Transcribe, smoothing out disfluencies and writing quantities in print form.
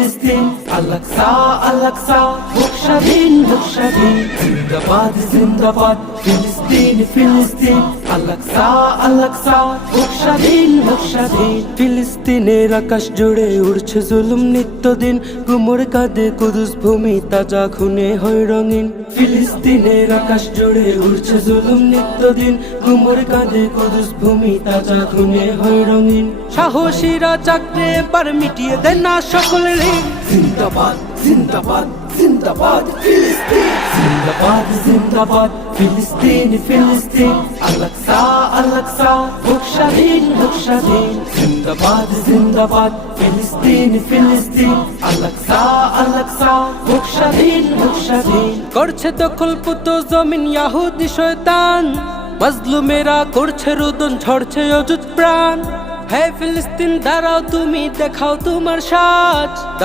ফিলিস্তিন, Al Aqsa Al Aqsa, হোক স্বাধীন হোক স্বাধীন, জিন্দাবাদ জিন্দাবাদ ফিলিস্তিন ফিলিস্তিন, আল-আকসা আল-আকসা, হোক স্বাধীন হোক স্বাধীন। ফিলিস্তিনের আকাশ জুড়ে উড়ছে জুলুম নিত্যদিন, গুমর কাঁদে কুদুস ভূমি তাজা খুনে হয় রঙিন। ফিলিস্তিনের আকাশ জুড়ে উড়ছে জুলুম নিত্যদিন, গুমর কাঁদে কুদুস ভূমি তাজা খুনে হয় রঙিন। সাহসীরা চাকরে এবার মিটিয়ে দেন না সকল ঋণ। জিন্দাবাদ জিন্দাবাদ জিন্দাবাদ ফিলিস্তিন, জিন্দাবাদ জিন্দাবাদ ফিলিস্তিন ফিলিস্তিন, আল-আকসা আল-আকসা, হোক স্বাধীন হোক স্বাধীন। জিন্দাবাদ জিন্দাবাদ ফিলিস্তিন ফিলিস্তিন, আল-আকসা আল-আকসা, হোক স্বাধীন হোক স্বাধীন। করছে দখলপুত জমিন ইয়াহুদি শয়তান, মাজলুমেরা করছে রোদন, ঝরছে অযুত প্রাণ। হে ফিলিস্তিন দাঁড়াও তুমি, দেখাও তোমার সাজ।